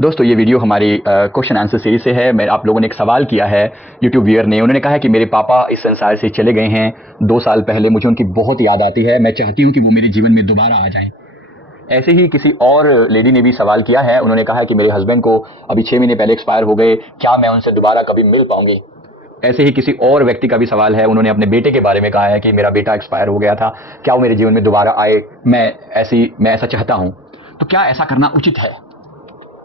दोस्तों ये वीडियो हमारी क्वेश्चन आंसर सीरीज से है। मैं आप लोगों ने एक सवाल किया है यूट्यूब व्यूअर ने। उन्होंने कहा है कि मेरे पापा इस संसार से चले गए हैं 2 साल पहले, मुझे उनकी बहुत याद आती है, मैं चाहती हूँ कि वो मेरे जीवन में दोबारा आ जाएं। ऐसे ही किसी और लेडी ने भी सवाल किया है। उन्होंने कहा है कि मेरे हस्बैंड को अभी 6 महीने पहले एक्सपायर हो गए, क्या मैं उनसे दोबारा कभी मिल पाऊंगी। ऐसे ही किसी और व्यक्ति का भी सवाल है। उन्होंने अपने बेटे के बारे में कहा है कि मेरा बेटा एक्सपायर हो गया था, क्या वो मेरे जीवन में दोबारा आए, मैं ऐसा चाहता हूँ, तो क्या ऐसा करना उचित है।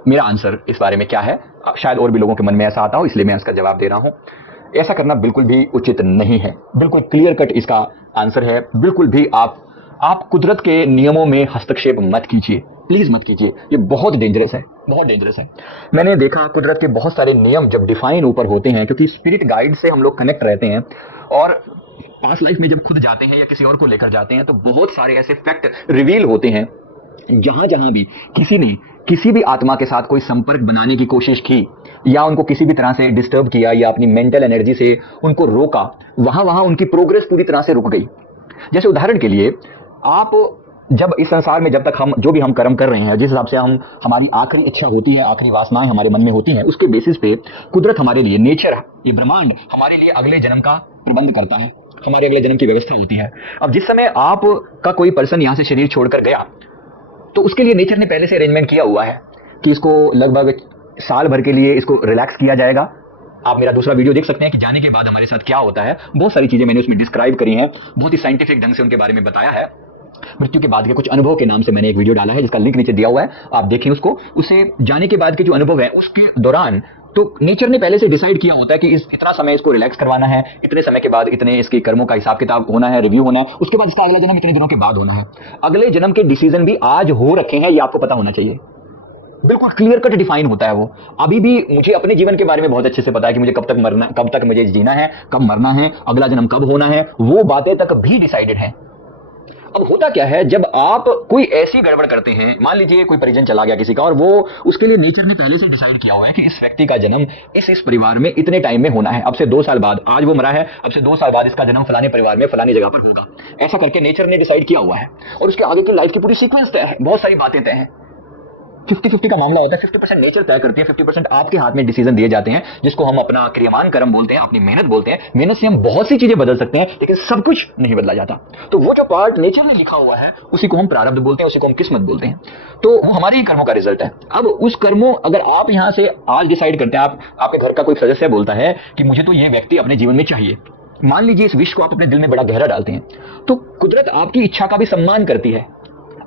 मेरा आंसर इस बारे में क्या है, शायद और भी लोगों के मन में ऐसा आता हो, इसलिए मैं इसका जवाब दे रहा हूं। ऐसा करना बिल्कुल भी उचित नहीं है। बिल्कुल क्लियर कट इसका आंसर है। बिल्कुल भी आप कुदरत के नियमों में हस्तक्षेप मत कीजिए, प्लीज मत कीजिए। ये बहुत डेंजरस है, बहुत डेंजरस है। मैंने देखा कुदरत के बहुत सारे नियम जब डिफाइन ऊपर होते हैं, क्योंकि स्पिरिट गाइड से हम लोग कनेक्ट रहते हैं, और पास्ट लाइफ में जब खुद जाते हैं या किसी और को लेकर जाते हैं तो बहुत सारे ऐसे फैक्ट रिवील होते हैं। जहां जहां भी किसी ने किसी भी आत्मा के साथ कोई संपर्क बनाने की कोशिश की या उनको किसी भी तरह से डिस्टर्ब किया या अपनी मेंटल एनर्जी से उनको रोका, वहां वहां उनकी प्रोग्रेस पूरी तरह से रुक गई। जैसे उदाहरण के लिए, आप जब इस संसार में जब तक हम जो भी हम कर्म कर रहे हैं, जिस हिसाब से हमारी आखिरी इच्छा होती है, आखिरी वासनाएं हमारे मन में होती हैं, उसके बेसिस पे कुदरत हमारे लिए, नेचर, ये ब्रह्मांड हमारे लिए अगले जन्म का प्रबंध करता है, हमारे अगले जन्म की व्यवस्था होती है। अब जिस समय आपका कोई पर्सन यहां से शरीर छोड़कर गया, तो उसके लिए नेचर ने पहले से अरेंजमेंट किया हुआ है कि इसको लगभग साल भर के लिए इसको रिलैक्स किया जाएगा। आप मेरा दूसरा वीडियो देख सकते हैं कि जाने के बाद हमारे साथ क्या होता है। बहुत सारी चीजें मैंने उसमें डिस्क्राइब करी हैं, बहुत ही साइंटिफिक ढंग से उनके बारे में बताया है। मृत्यु के बाद के कुछ अनुभव के नाम से मैंने एक वीडियो डाला है, जिसका लिंक नीचे दिया हुआ है, आप देखें उसको। उसे जाने के बाद के जो अनुभव है उसके दौरान तो नेचर ने पहले से डिसाइड किया होता है कि इतना समय इसको रिलैक्स करवाना है, इतने समय के बाद इतने इसके कर्मों का हिसाब किताब होना है, रिव्यू होना है, उसके बाद इसका अगला जन्म इतने दिनों के बाद होना है। अगले जन्म के डिसीजन भी आज हो रखे हैं, ये आपको पता होना चाहिए। बिल्कुल क्लियर कट डिफाइन होता है वो। अभी भी मुझे अपने जीवन के बारे में बहुत अच्छे से पता है कि मुझे कब तक मरना, कब तक मुझे जीना है, कब मरना है, अगला जन्म कब होना है, वो बातें तक भी डिसाइडेड है। अब होता क्या है, जब आप कोई ऐसी गड़बड़ करते हैं, मान लीजिए कोई परिजन चला गया किसी का, और वो उसके लिए नेचर ने पहले से डिसाइड किया हुआ है कि इस व्यक्ति का जन्म इस परिवार में इतने टाइम में होना है, अब से 2 साल बाद, आज वो मरा है, अब से 2 साल बाद इसका जन्म फलाने परिवार में फलानी जगह पर होगा। ऐसा करके नेचर ने डिसाइड किया हुआ है, और उसके आगे की लाइफ की पूरी सीक्वेंस तय है, बहुत सारी बातें तय हैं। 50-50 का मामला होता है। 50% नेचर तय करती है, 50% आपके हाथ में डिसीजन दिए जाते हैं, जिसको हम अपना क्रियामान कर्म बोलते हैं, अपनी मेहनत बोलते हैं। मेहनत से हम बहुत सी चीजें बदल सकते हैं, लेकिन सब कुछ नहीं बदला जाता। तो वो जो पार्ट नेचर ने लिखा हुआ है उसी को हम प्रारब्ध बोलते हैं, उसी को हम किस्मत बोलते हैं। तो वो हमारे ही कर्मों का रिजल्ट है। अब उस कर्मों, अगर आप यहां से आज डिसाइड करते हैं, आपके घर का कोई सदस्य बोलता है कि मुझे तो ये व्यक्ति अपने जीवन में चाहिए, मान लीजिए इस विश को आप अपने दिल में बड़ा गहरा डालते हैं, तो कुदरत आपकी इच्छा का भी सम्मान करती है।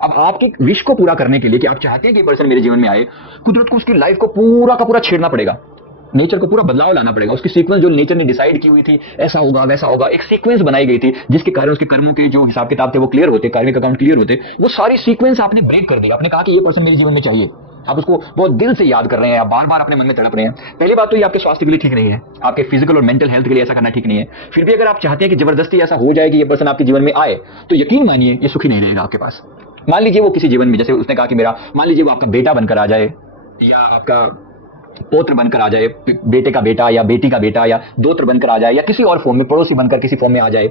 अब आपकी विश को पूरा करने के लिए कि आप चाहते हैं कि पर्सन मेरे जीवन में आए, कुदरत को उसकी लाइफ को पूरा का पूरा छेड़ना पड़ेगा, नेचर को पूरा बदलाव लाना पड़ेगा। उसकी सीक्वेंस जो नेचर ने डिसाइड की हुई थी, ऐसा होगा वैसा होगा, एक सीक्वेंस बनाई गई थी, जिसके कारण उसके कर्मों के जो हिसाब किताब थे वो क्लियर होते, कार्मिक अकाउंट क्लियर होते। वो सारी सीक्वेंस आपने ब्रेक कर दी। आपने कहा कि ये पर्सन मेरे जीवन में चाहिए, आप उसको बहुत दिल से याद कर रहे हैं, आप बार बार अपने मन में तड़प रहे हैं। पहली बात तो ये आपके स्वास्थ्य के लिए ठीक नहीं है, आपके फिजिकल और मेंटल हेल्थ के लिए ऐसा करना ठीक नहीं है। फिर भी अगर आप चाहते हैं कि जबरदस्ती ऐसा हो जाए कि ये पर्सन आपके जीवन में आए, तो यकीन मानिए ये सुखी नहीं रहेगा आपके पास। मान लीजिए वो किसी जीवन में, जैसे उसने कहा कि मेरा, मान लीजिए वो आपका बेटा बनकर आ जाए, या आपका पोत्र बनकर आ जाए, बेटे का बेटा या बेटी का बेटा, या दोत्र बनकर आ जाए, या किसी और फॉर्म में, पड़ोसी बनकर किसी फॉर्म में आ जाए।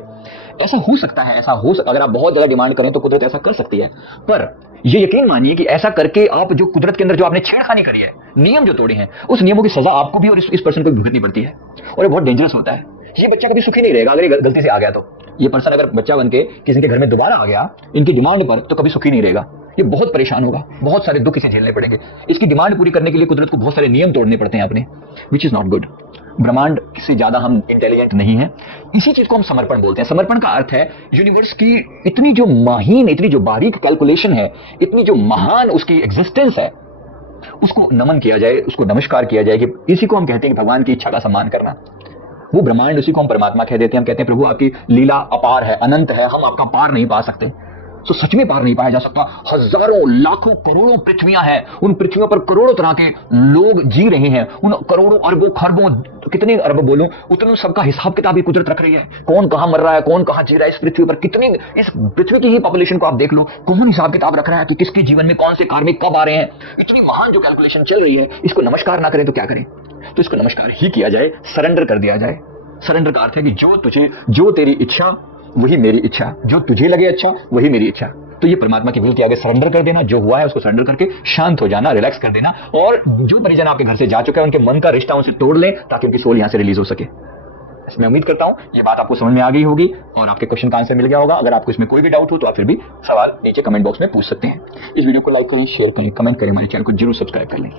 ऐसा हो सकता है, अगर आप बहुत ज्यादा डिमांड करें तो कुदरत ऐसा कर सकती है। पर ये यकीन मानिए कि ऐसा करके आप जो कुदरत के अंदर जो आपने छेड़खानी करी है, नियम जो तोड़े हैं, उस नियमों की सजा आपको भी और इस पर्सन को भी भुगतनी पड़ती है। और ये बहुत डेंजरस होता है। ये बच्चा कभी सुखी नहीं रहेगा अगर ये गलती से आ गया तो। ये पर्सन अगर बच्चा बन के किसी के घर में दोबारा आ गया इनकी डिमांड पर, तो कभी सुखी नहीं रहेगा। ये बहुत परेशान होगा, बहुत सारे दुख इसे झेलने पड़ेंगे। इसकी डिमांड पूरी करने के लिए कुदरत को बहुत सारे नियम तोड़ने पड़ते हैं अपने, विच इज नॉट गुड। ब्रह्मांड से ज्यादा हम इंटेलिजेंट नहीं है। इसी चीज को हम समर्पण बोलते हैं। समर्पण का अर्थ है यूनिवर्स की इतनी जो माहीन, इतनी जो बारीक कैलकुलेशन है, इतनी जो महान उसकी एग्जिस्टेंस है, उसको नमन किया जाए, उसको नमस्कार किया जाए। कि इसी को हम कहते हैं कि भगवान की इच्छा का सम्मान करना। वो ब्रह्मांड, उसी को हम परमात्मा कह देते हैं। हम कहते हैं प्रभु आपकी लीला अपार है, अनंत है, हम आपका पार नहीं पा सकते। तो सच में पार नहीं पाया जा सकता। हजारों, लाखों, करोड़ों पृथ्वियां हैं, उन पृथ्वियों पर करोड़ों तरह के लोग जी रहे हैं। उन करोड़ों, अरबों, खरबों, कितने अरब बोलूं उतने सबका हिसाब किताब ही कुदरत रख रही है। कौन कहां मर रहा है, कौन कहां जी रहा है इस पृथ्वी पर, कितनी, इस पृथ्वी की ही पॉपुलेशन को आप देख लो, कौन हिसाब किताब रख रहा है कि किसके जीवन में कौन से कार्मिक कब आ रहे हैं। इतनी महान जो कैलकुलेशन चल रही है, इसको नमस्कार ना करें तो क्या करें। तो इसको नमस्कार ही किया जाए, सरेंडर कर दिया जाए। सरेंडर का अर्थ है कि जो तेरी इच्छा वही मेरी इच्छा, जो तुझे लगे अच्छा वही मेरी इच्छा। तो ये परमात्मा की विल के आगे सरेंडर कर देना, जो हुआ है उसको सरेंडर करके शांत हो जाना, रिलैक्स कर देना, और जो परिजन आपके घर से जा चुका है उनके मन का रिश्ता उनसे तोड़ लें ताकि उनकी सोल यहां से रिलीज हो सके। मैं उम्मीद करता हूं ये बात आपको समझ में आ गई होगी और आपके क्वेश्चन का आंसर मिल गया होगा। अगर आपको इसमें कोई भी डाउट हो तो आप फिर भी सवाल नीचे कमेंट बॉक्स में पूछ सकते हैं। इस वीडियो को लाइक करें, शेयर करें, कमेंट करें, हमारे चैनल को जरूर सब्सक्राइब कर लें।